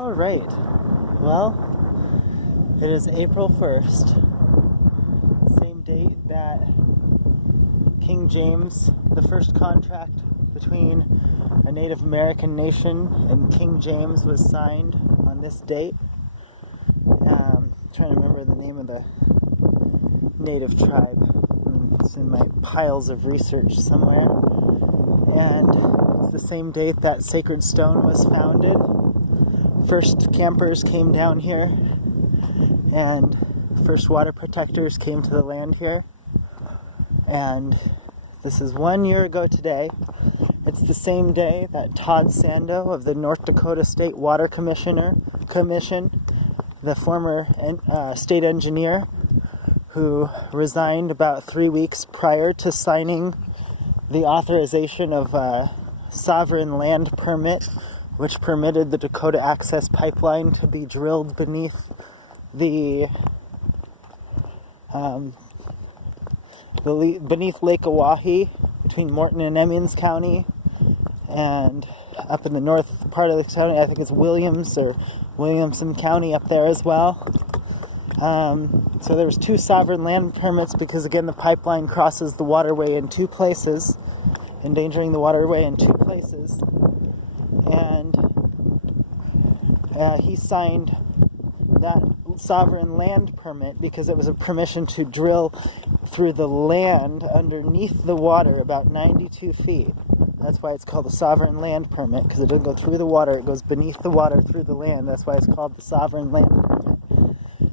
All right. Well, it is April 1st, same date that King James, the first contract between a Native American nation and King James was signed on this date. Trying to remember the name of the native tribe. It's in my piles of research somewhere. And it's the same date that Sacred Stone was founded. First campers came down here, and first water protectors came to the land here. And this is 1 year ago today. It's the same day that Todd Sando of the North Dakota State Water Commission, the former state engineer who resigned about 3 weeks prior to signing the authorization of a sovereign land permit, which permitted the Dakota Access Pipeline to be drilled beneath beneath Lake Oahe, between Morton and Emmons County, and up in the north part of the county, I think it's Williamson County up there as well. So there was 2 sovereign land permits because, again, the pipeline crosses the waterway in 2 places, endangering the waterway in 2 places. And he signed that sovereign land permit because it was a permission to drill through the land underneath the water about 92 feet. That's why it's called a sovereign land permit, because it doesn't go through the water, it goes beneath the water through the land. That's why it's called the sovereign land permit.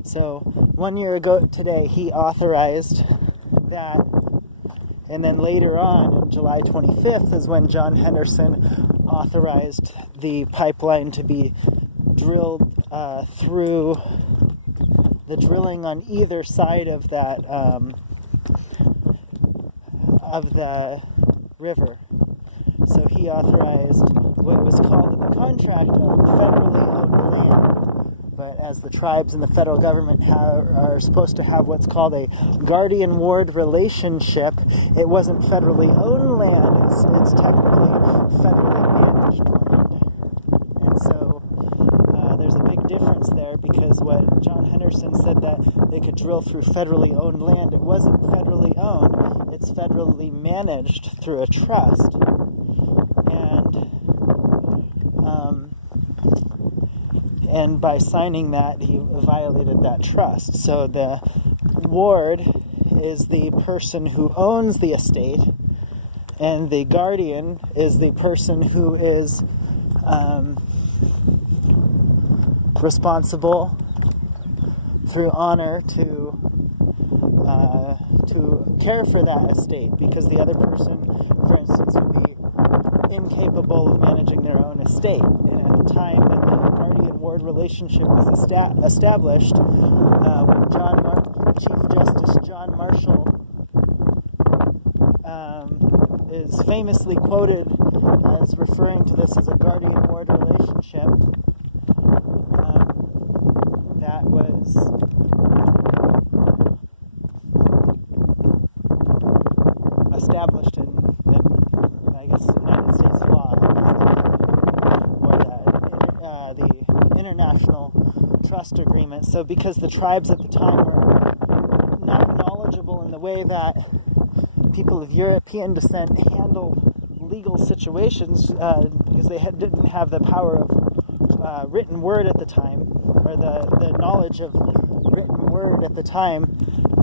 So 1 year ago today, he authorized that, and then later on, July 25th, is when John Henderson authorized the pipeline to be drilled through the drilling on either side of that of the river. So he authorized what was called in the contract federally owned land. But as the tribes and the federal government are supposed to have what's called a guardian ward relationship, it wasn't federally owned land, it's technically federally managed land. And so there's a big difference there, because what John Henderson said, that they could drill through federally owned land, it wasn't federally owned, it's federally managed through a trust. And by signing that, he violated that trust. So the ward is the person who owns the estate, and the guardian is the person who is responsible through honor to care for that estate, because the other person, for instance, would be incapable of managing their own estate. And at the time that the guardian ward relationship was established, when Chief Justice John Marshall is famously quoted as referring to this as a guardian ward relationship, that was established in I guess, United States law, or the International Trust Agreement. So because the tribes at the time were not knowledgeable in the way that people of European descent handled legal situations, because they didn't have the power of written word at the time, or the knowledge of written word at the time,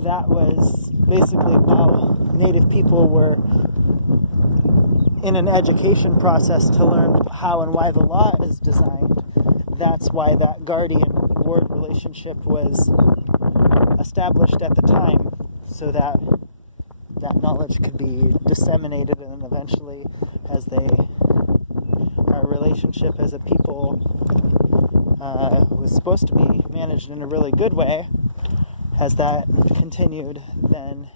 that was basically how Native people were in an education process to learn how and why the law is designed. That's why that guardian ward relationship was established at the time, so that that knowledge could be disseminated, and then eventually, as our relationship as a people was supposed to be managed in a really good way, as that continued, then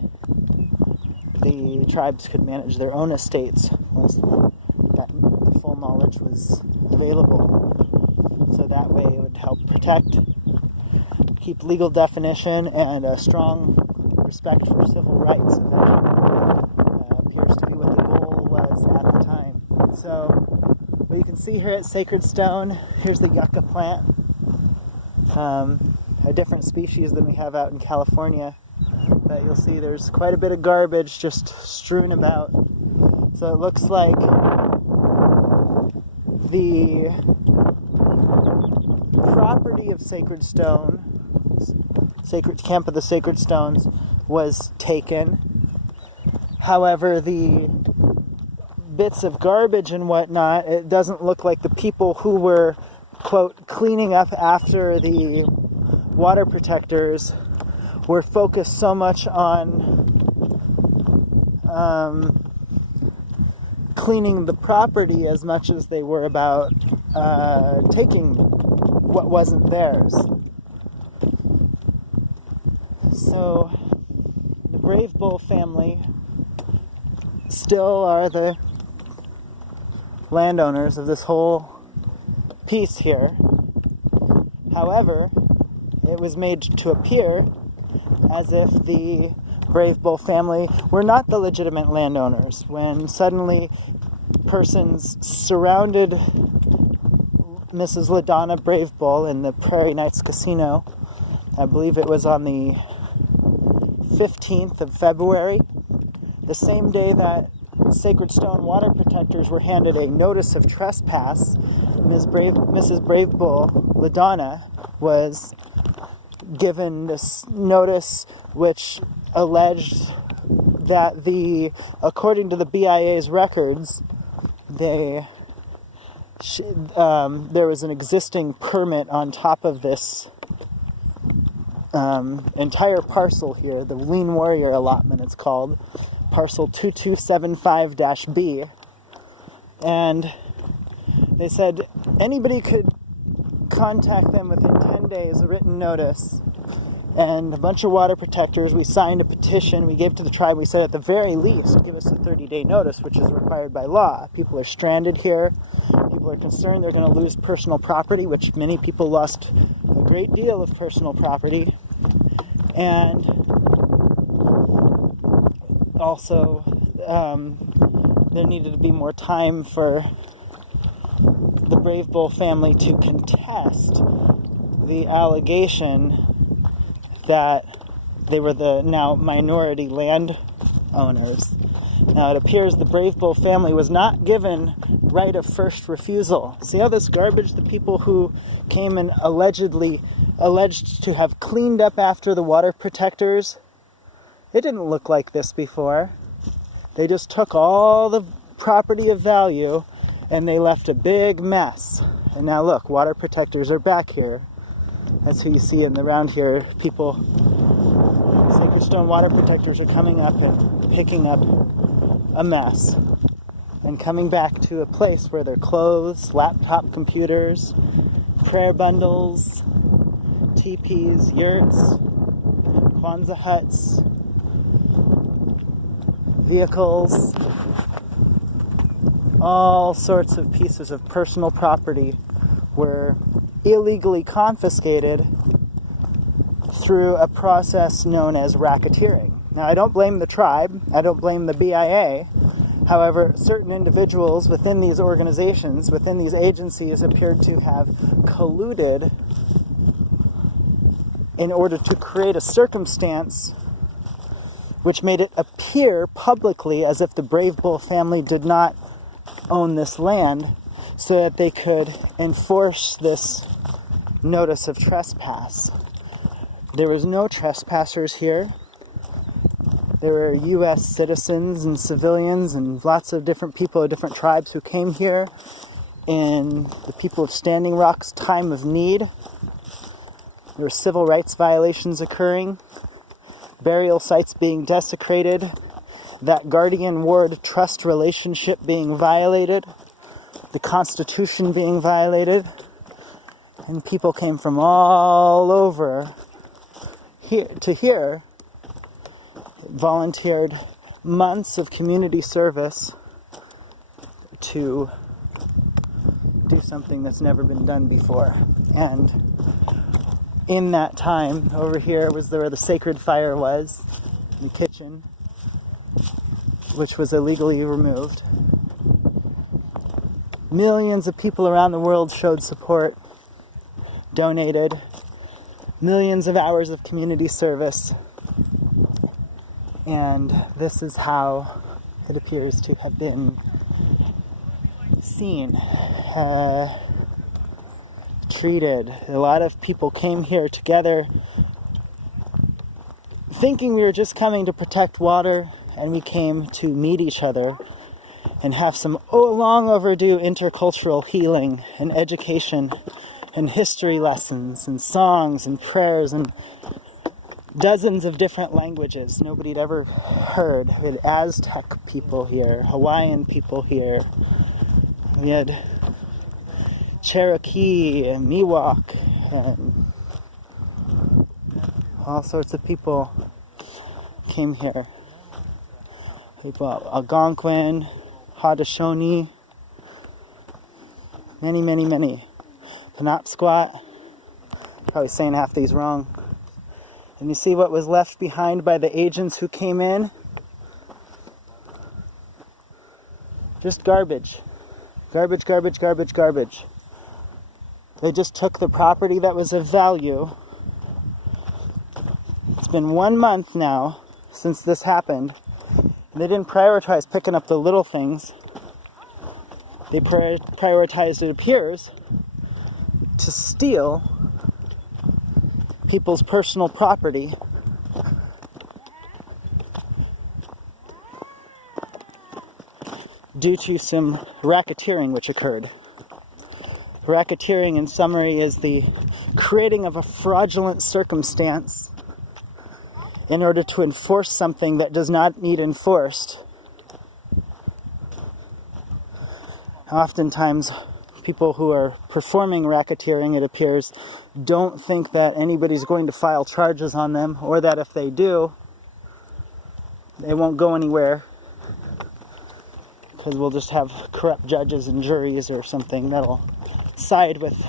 the tribes could manage their own estates once that full knowledge was available. So that way it would help protect, keep legal definition, and a strong respect for civil rights. And that appears to be what the goal was at the time. So, but you can see here at Sacred Stone, here's the yucca plant, a different species than we have out in California. But you'll see there's quite a bit of garbage just strewn about. So it looks like the property of Sacred Stone, Camp of the Sacred Stones, was taken. However, the bits of garbage and whatnot, it doesn't look like the people who were, quote, cleaning up after the water protectors were focused so much on cleaning the property as much as they were about taking what wasn't theirs. So the Brave Bull family still are the landowners of this whole piece here. However, it was made to appear as if the Brave Bull family were not the legitimate landowners, when suddenly persons surrounded Mrs. LaDonna Brave Bull in the Prairie Knights Casino. I believe it was on the 15th of February, the same day that Sacred Stone water protectors were handed a notice of trespass. Mrs. Brave Bull LaDonna was given this notice which alleged that according to the BIA's records, there was an existing permit on top of this entire parcel here, the Lean Warrior allotment it's called, parcel 2275-B, and they said anybody could contact them within 10 days, a written notice, and a bunch of water protectors. We signed a petition, we gave to the tribe, we said at the very least give us a 30-day notice, which is required by law. People are stranded here, people are concerned they're going to lose personal property, which many people lost a great deal of personal property, and also there needed to be more time for the Brave Bull family to contest the allegation that they were the now minority landowners. Now it appears the Brave Bull family was not given right of first refusal. See all this garbage, the people who came and alleged to have cleaned up after the water protectors? It didn't look like this before. They just took all the property of value and they left a big mess. And now look, water protectors are back here. That's who you see around here. People, Sacred Stone water protectors are coming up and picking up a mess and coming back to a place where their clothes, laptop computers, prayer bundles, teepees, yurts, Kwanzaa huts, vehicles, all sorts of pieces of personal property were illegally confiscated through a process known as racketeering. Now, I don't blame the tribe, I don't blame the BIA. However, certain individuals within these organizations, within these agencies, appeared to have colluded in order to create a circumstance which made it appear publicly as if the Brave Bull family did not own this land, so that they could enforce this notice of trespass. There was no trespassers here. There were U.S. citizens and civilians and lots of different people of different tribes who came here in the people of Standing Rock's time of need. There were civil rights violations occurring, burial sites being desecrated, that guardian-ward trust relationship being violated, the Constitution being violated, and people came from all over here, volunteered months of community service to do something that's never been done before. And in that time, over here was where the sacred fire was, the kitchen, which was illegally removed. Millions of people around the world showed support, donated, millions of hours of community service. And this is how it appears to have been seen, treated. A lot of people came here together thinking we were just coming to protect water, and we came to meet each other and have some long overdue intercultural healing and education and history lessons and songs and prayers and dozens of different languages nobody had ever heard. We had Aztec people here, Hawaiian people here. We had Cherokee and Miwok and all sorts of people came here. People, Algonquin, Haudenosaunee, many. Penobscot, probably saying half these wrong. And you see what was left behind by the agents who came in? Just garbage. Garbage. They just took the property that was of value. It's been 1 month now since this happened. And they didn't prioritize picking up the little things. They prioritized, it appears, to steal people's personal property due to some racketeering which occurred. Racketeering, in summary, is the creating of a fraudulent circumstance in order to enforce something that does not need enforced. Oftentimes, people who are performing racketeering, it appears, don't think that anybody's going to file charges on them, or that if they do, they won't go anywhere, because we'll just have corrupt judges and juries or something that'll side with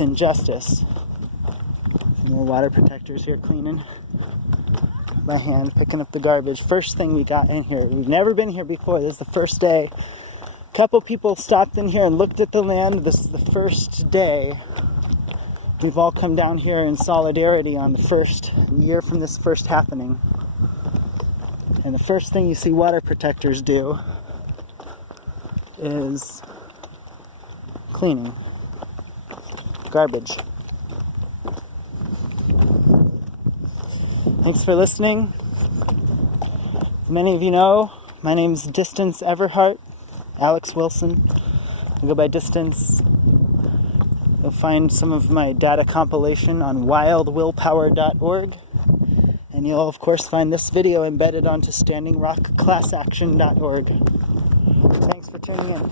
injustice. Some more water protectors here cleaning by hand, picking up the garbage. First thing we got in here. We've never been here before. This is the first day. A couple people stopped in here and looked at the land. This is the first day. We've all come down here in solidarity on the first year from this first happening. And the first thing you see water protectors do is cleaning garbage. Thanks for listening. As many of you know, my name's Distance Everhart, Alex Wilson. I go by Distance. You'll find some of my data compilation on wildwillpower.org. And you'll, of course, find this video embedded onto standingrockclassaction.org. Thanks for tuning in.